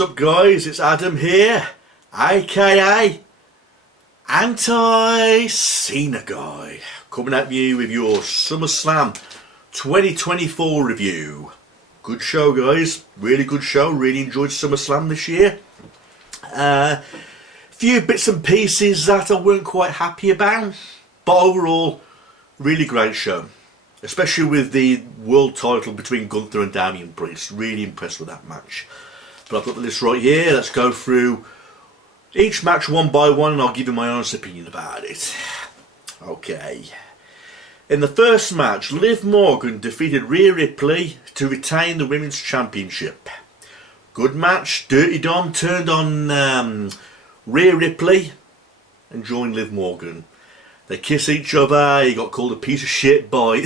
What's up guys, it's Adam here, aka Anti-Cena Guy, coming at you with your Summerslam 2024 review. Good show guys, really good show, really enjoyed SummerSlam this year. Few bits and pieces that I weren't quite happy about, but overall, really great show. Especially with the world title between Gunther and Damian Priest, really impressed with that match. But I've got the list right here. Let's go through each match one by one and I'll give you my honest opinion about it. Okay. In the first match, Liv Morgan defeated Rhea Ripley to retain the Women's Championship. Good match. Dirty Dom turned on Rhea Ripley and joined Liv Morgan. They kiss each other. He got called a piece of shit by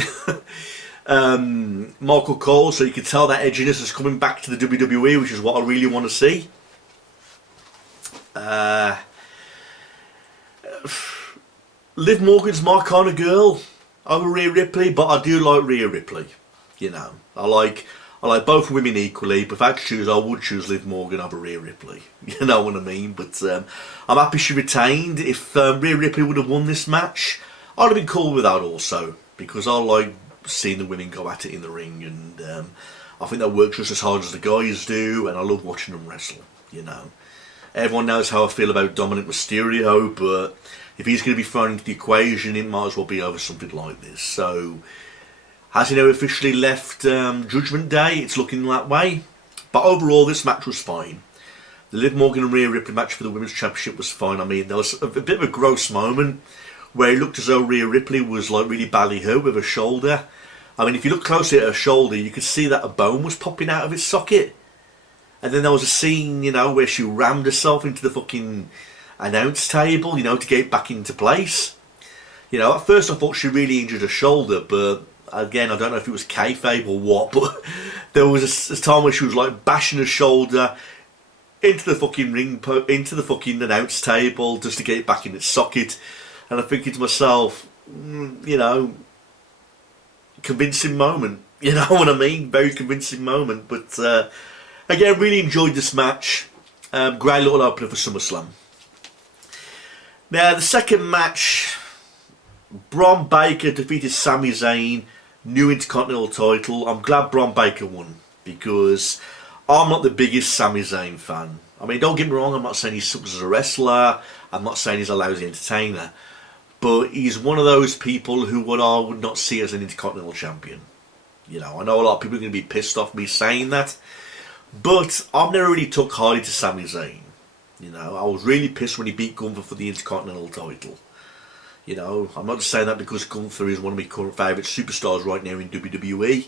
Michael Cole, so you can tell that edginess is coming back to the WWE, which is what I really want to see. Liv Morgan's my kind of girl over Rhea Ripley, but I do like Rhea Ripley. You know, I like both women equally, but if I had to choose, I would choose Liv Morgan over Rhea Ripley. You know what I mean? But I'm happy she retained. If Rhea Ripley would have won this match, I'd have been cool with that also, because I like seeing the women go at it in the ring, and I think they work just as hard as the guys do, and I love watching them wrestle. You know, everyone knows how I feel about Dominic Mysterio, but if he's going to be thrown into the equation, it might as well be over something like this. So, has he now officially left Judgment Day? It's looking that way. But overall, this match was fine. The Liv Morgan and Rhea Ripley match for the Women's Championship was fine. I mean, there was a bit of a gross moment where it looked as though Rhea Ripley was like really badly hurt with her shoulder. I mean, if you look closely at her shoulder, you could see that a bone was popping out of its socket. And then there was a scene, you know, where she rammed herself into the fucking announce table, you know, to get it back into place. You know, at first I thought she really injured her shoulder, but again, I don't know if it was kayfabe or what, but there was a time where she was like bashing her shoulder into the fucking into the fucking announce table just to get it back in its socket. And I'm thinking to myself, you know, convincing moment. You know what I mean? Very convincing moment. But again, really enjoyed this match. Great little opener for SummerSlam. Now, the second match, Bron Baker defeated Sami Zayn, new Intercontinental title. I'm glad Bron Baker won, because I'm not the biggest Sami Zayn fan. I mean, don't get me wrong, I'm not saying he sucks as a wrestler, I'm not saying he's a lousy entertainer, but he's one of those people who I would not see as an Intercontinental champion. You know, I know a lot of people are going to be pissed off me saying that, but I've never really took highly to Sami Zayn. You know, I was really pissed when he beat Gunther for the Intercontinental title. You know, I'm not just saying that because Gunther is one of my current favourite superstars right now in WWE.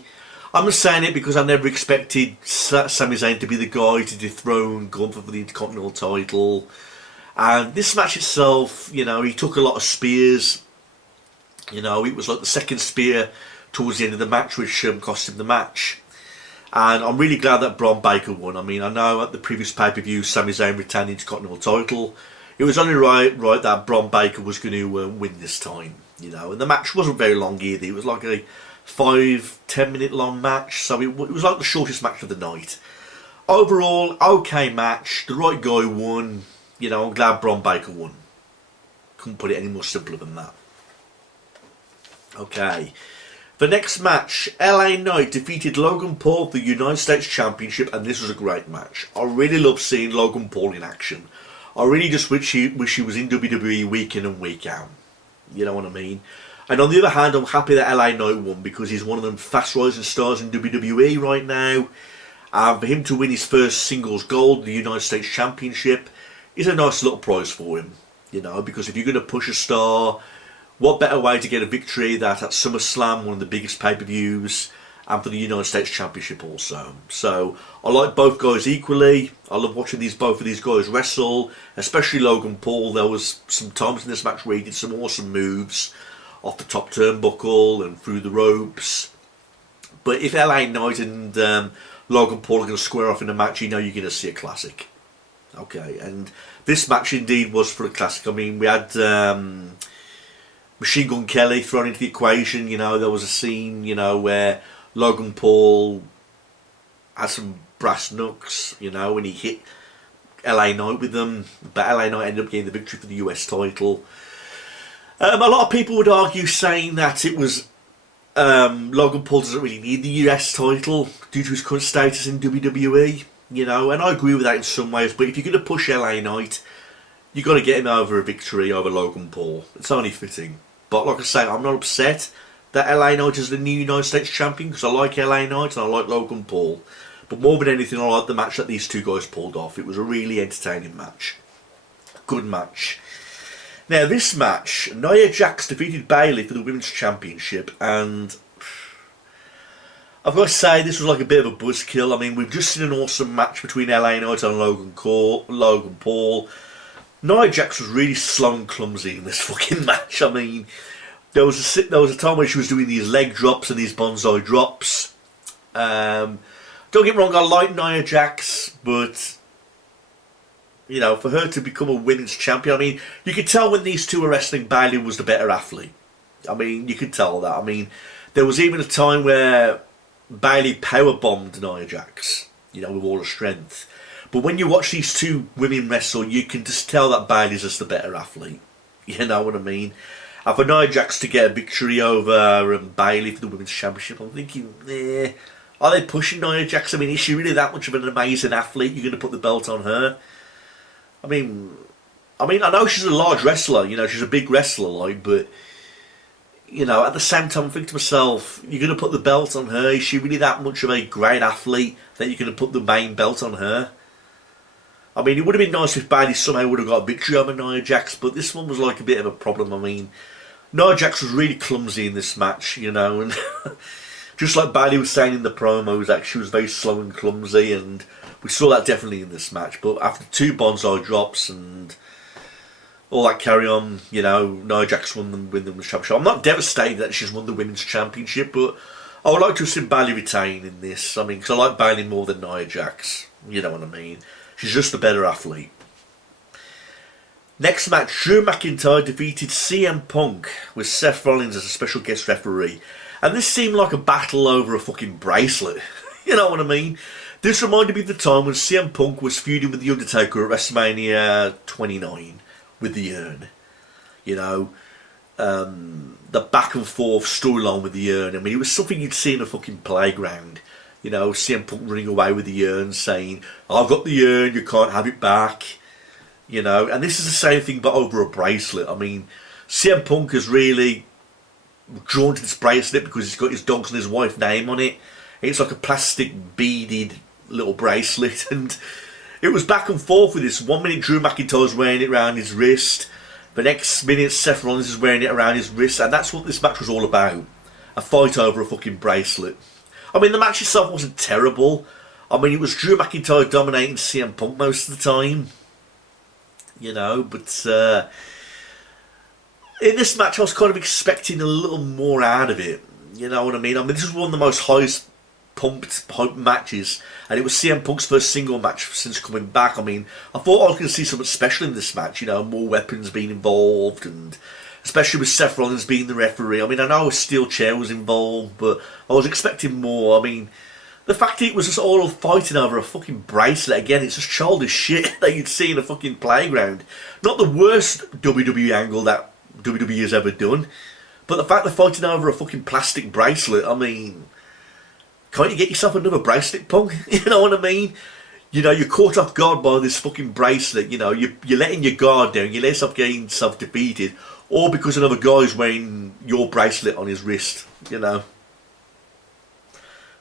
I'm just saying it because I never expected Sami Zayn to be the guy to dethrone Gunther for the Intercontinental title. And this match itself, you know, he took a lot of spears. You know, it was like the second spear towards the end of the match, which cost him the match. And I'm really glad that Bron Baker won. I mean, I know at the previous pay-per-view, Sami Zayn retained the Intercontinental title. It was only right that Bron Baker was going to win this time, you know. And the match wasn't very long either. It was like a 5-10 minute long match, so it was like the shortest match of the night. Overall, okay match. The right guy won. You know, I'm glad Bron Baker won. Couldn't put it any more simpler than that. Okay. The next match, LA Knight defeated Logan Paul for the United States Championship, and this was a great match. I really love seeing Logan Paul in action. I really just wish he was in WWE week in and week out. You know what I mean? And on the other hand, I'm happy that LA Knight won, because he's one of them fast rising stars in WWE right now. And for him to win his first singles gold, the United States Championship, is a nice little prize for him. You know, because if you're going to push a star, what better way to get a victory than at SummerSlam, one of the biggest pay-per-views, and for the United States Championship also. So I like both guys equally. I love watching both of these guys wrestle, especially Logan Paul. There was some times in this match where he did some awesome moves off the top turnbuckle and through the ropes. But if LA Knight and Logan Paul are going to square off in a match, you know you're going to see a classic. Okay, and this match indeed was for a classic. I mean, we had Machine Gun Kelly thrown into the equation. You know, there was a scene, you know, where Logan Paul had some brass knucks, you know, and he hit LA Knight with them, but LA Knight ended up getting the victory for the US title. A lot of people would argue saying that it was Logan Paul doesn't really need the US title due to his current status in WWE, you know, and I agree with that in some ways, but if you're going to push LA Knight, you've got to get him over a victory over Logan Paul. It's only fitting. But like I say, I'm not upset that LA Knight is the new United States champion, because I like LA Knight and I like Logan Paul. But more than anything, I like the match that these two guys pulled off. It was a really entertaining match. Good match. Now, this match, Nia Jax defeated Bayley for the Women's Championship, and I've got to say, this was like a bit of a buzzkill. I mean, we've just seen an awesome match between LA Knight and Logan Paul. Nia Jax was really slow and clumsy in this fucking match. I mean, there was a time when she was doing these leg drops and these bonsai drops. Don't get me wrong, I like Nia Jax, but you know, for her to become a women's champion, I mean, you could tell when these two were wrestling, Bayley was the better athlete. I mean, you could tell that. I mean, there was even a time where Bayley powerbombed Nia Jax, you know, with all her strength. But when you watch these two women wrestle, you can just tell that Bayley's just the better athlete. You know what I mean? And for Nia Jax to get a victory over Bayley for the Women's Championship, I'm thinking, are they pushing Nia Jax? I mean, is she really that much of an amazing athlete? You're going to put the belt on her? I mean, I know she's a large wrestler, you know, she's a big wrestler, like, but, you know, at the same time, I think to myself, you're going to put the belt on her? Is she really that much of a great athlete that you're going to put the main belt on her? I mean, it would have been nice if Bayley somehow would have got a victory over Nia Jax, but this one was like a bit of a problem. I mean, Nia Jax was really clumsy in this match, you know, and just like Bayley was saying in the promos, that she was very slow and clumsy, and we saw that definitely in this match. But after two bonsai drops and all that carry on, you know, Nia Jax won the Women's Championship. I'm not devastated that she's won the Women's Championship, but I would like to have seen Bayley retain in this. I mean, because I like Bayley more than Nia Jax, you know what I mean. She's just a better athlete. Next match, Drew McIntyre defeated CM Punk with Seth Rollins as a special guest referee. And this seemed like a battle over a fucking bracelet. You know what I mean? This reminded me of the time when CM Punk was feuding with The Undertaker at WrestleMania 29 with the urn. You know, the back and forth storyline with the urn. I mean, it was something you'd see in a fucking playground. You know, CM Punk running away with the urn saying, I've got the urn, you can't have it back. You know, and this is the same thing but over a bracelet. I mean, CM Punk has really drawn to this bracelet because he's got his dog's and his wife's name on it. It's like a plastic beaded little bracelet, and it was back and forth with this. 1 minute Drew McIntyre's wearing it around his wrist, the next minute Seth Rollins is wearing it around his wrist, and that's what this match was all about. A fight over a fucking bracelet. I mean, the match itself wasn't terrible. I mean, it was Drew McIntyre dominating CM Punk most of the time. You know, but in this match I was kind of expecting a little more out of it. You know what I mean? I mean, this was one of the most highest pumped matches, and it was CM Punk's first single match since coming back. I mean, I thought I was going to see something special in this match, you know, more weapons being involved, and especially with Seth Rollins being the referee. I mean, I know a steel chair was involved, but I was expecting more. I mean, the fact that it was just all fighting over a fucking bracelet, again, it's just childish shit that you'd see in a fucking playground. Not the worst WWE angle that WWE has ever done, but the fact they're fighting over a fucking plastic bracelet, I mean, can't you get yourself another bracelet, Punk? You know what I mean? You know, you're caught off guard by this fucking bracelet, you know, you're letting your guard down, you let yourself getting self-defeated, or because another guy's wearing your bracelet on his wrist, you know.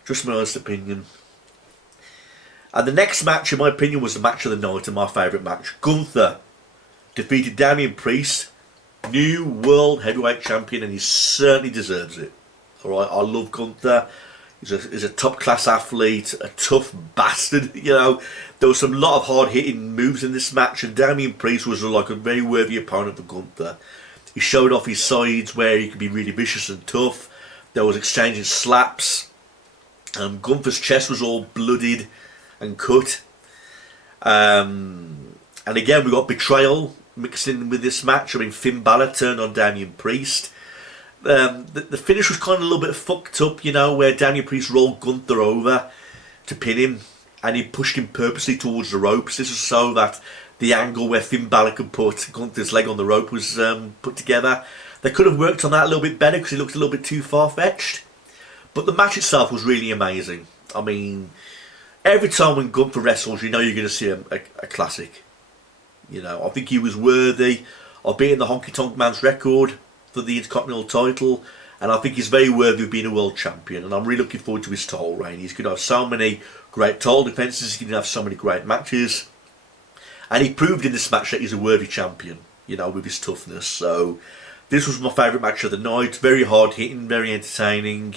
Just my honest opinion. And the next match, in my opinion, was the match of the night and my favourite match. Gunther defeated Damian Priest, new World Heavyweight Champion, and he certainly deserves it. Alright, I love Gunther. He's a top-class athlete, a tough bastard, you know. There was some lot of hard-hitting moves in this match, and Damian Priest was like a very worthy opponent for Gunther. He showed off his sides where he could be really vicious and tough. There was exchanging slaps. Gunther's chest was all bloodied and cut. And again, we got betrayal mixed in with this match. I mean, Finn Balor turned on Damian Priest. The finish was kind of a little bit fucked up, you know, where Damian Priest rolled Gunther over to pin him. and he pushed him purposely towards the ropes. This was so that the angle where Finn Balor could put Gunther's leg on the rope was put together. They could have worked on that a little bit better because it looked a little bit too far-fetched. But the match itself was really amazing. I mean, every time when Gunther wrestles, you know you're going to see a classic. You know, I think he was worthy of beating the Honky Tonk Man's record for the Intercontinental title, and I think he's very worthy of being a world champion, and I'm really looking forward to his title reign. He's going to have so many great title defences, he's going to have so many great matches, and he proved in this match that he's a worthy champion, you know, with his toughness. So this was my favourite match of the night. Very hard hitting, very entertaining.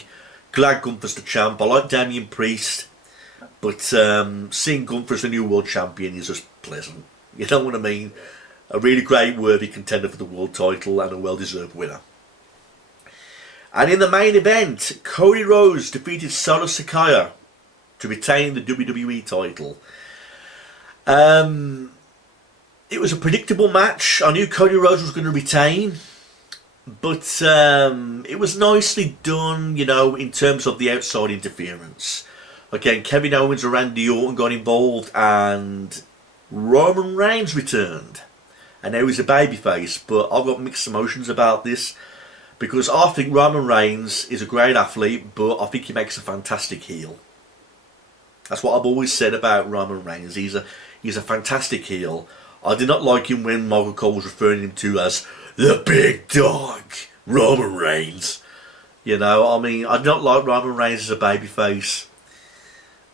Glad Gunther's the champ. I like Damian Priest, but seeing Gunther as the new world champion is just pleasant. You know what I mean? A really great, worthy contender for the world title and a well-deserved winner. And in the main event, Cody Rhodes defeated Solo Sikoa to retain the WWE title. It was a predictable match. I knew Cody Rhodes was going to retain, but it was nicely done, you know, in terms of the outside interference. Again, Kevin Owens and Randy Orton got involved, and Roman Reigns returned. And now he's a babyface, but I've got mixed emotions about this, because I think Roman Reigns is a great athlete, but I think he makes a fantastic heel. That's what I've always said about Roman Reigns. He's a fantastic heel. I did not like him when Michael Cole was referring him to as the big dog, Roman Reigns. You know, I mean, I do not like Roman Reigns as a babyface.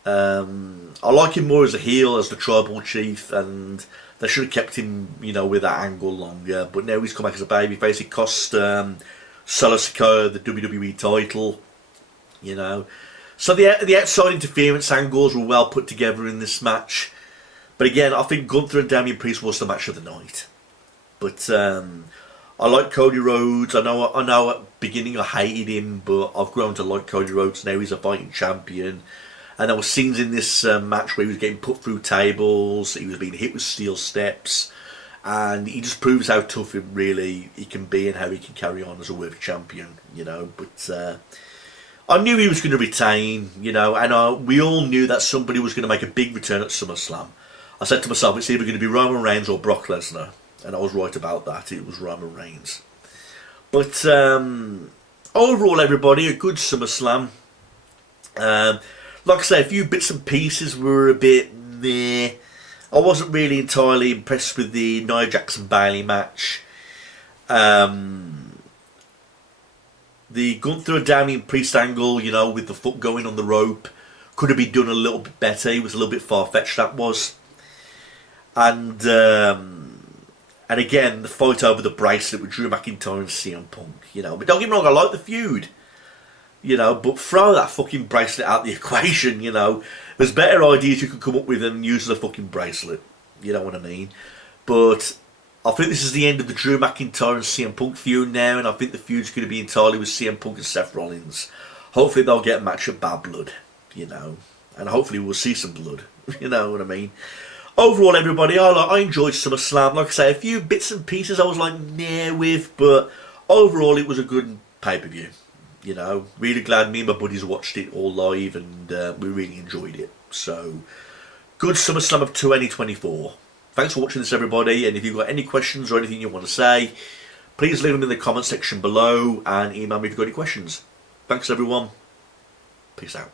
I like him more as a heel, as the tribal chief, and they should have kept him, you know, with that angle longer. But now he's come back as a babyface. It cost Solo Sikoa the WWE title, you know. So the outside interference angles were well put together in this match. But again, I think Gunther and Damian Priest was the match of the night. But I like Cody Rhodes. I know at the beginning I hated him, but I've grown to like Cody Rhodes. Now he's a fighting champion. And there were scenes in this match where he was getting put through tables, he was being hit with steel steps, and he just proves how tough he can be and how he can carry on as a worthy champion, you know. But I knew he was going to retain, you know, and we all knew that somebody was going to make a big return at SummerSlam. I said to myself, it's either going to be Roman Reigns or Brock Lesnar, and I was right about that. It was Roman Reigns. But overall, everybody, a good SummerSlam. Like I say, a few bits and pieces were a bit meh. I wasn't really entirely impressed with the Nia Jackson-Bayley match. The Gunther and Damian Priest angle, you know, with the foot going on the rope, could have been done a little bit better. It was a little bit far-fetched, that was. And again, the fight over the bracelet with Drew McIntyre and CM Punk, you know. But don't get me wrong, I like the feud. You know, but throw that fucking bracelet out the equation, you know. There's better ideas you can come up with than using a fucking bracelet. You know what I mean? But I think this is the end of the Drew McIntyre and CM Punk feud now, and I think the feud's going to be entirely with CM Punk and Seth Rollins. Hopefully they'll get a match of bad blood, you know. And hopefully we'll see some blood. You know what I mean? Overall, everybody, I enjoyed SummerSlam. Like I say, a few bits and pieces I was like, nah with, but overall it was a good pay-per-view. You know, really glad me and my buddies watched it all live, and we really enjoyed it. So, good SummerSlam of 2024. Thanks for watching this, everybody, and if you've got any questions or anything you want to say, please leave them in the comment section below and email me if you've got any questions. Thanks, everyone. Peace out.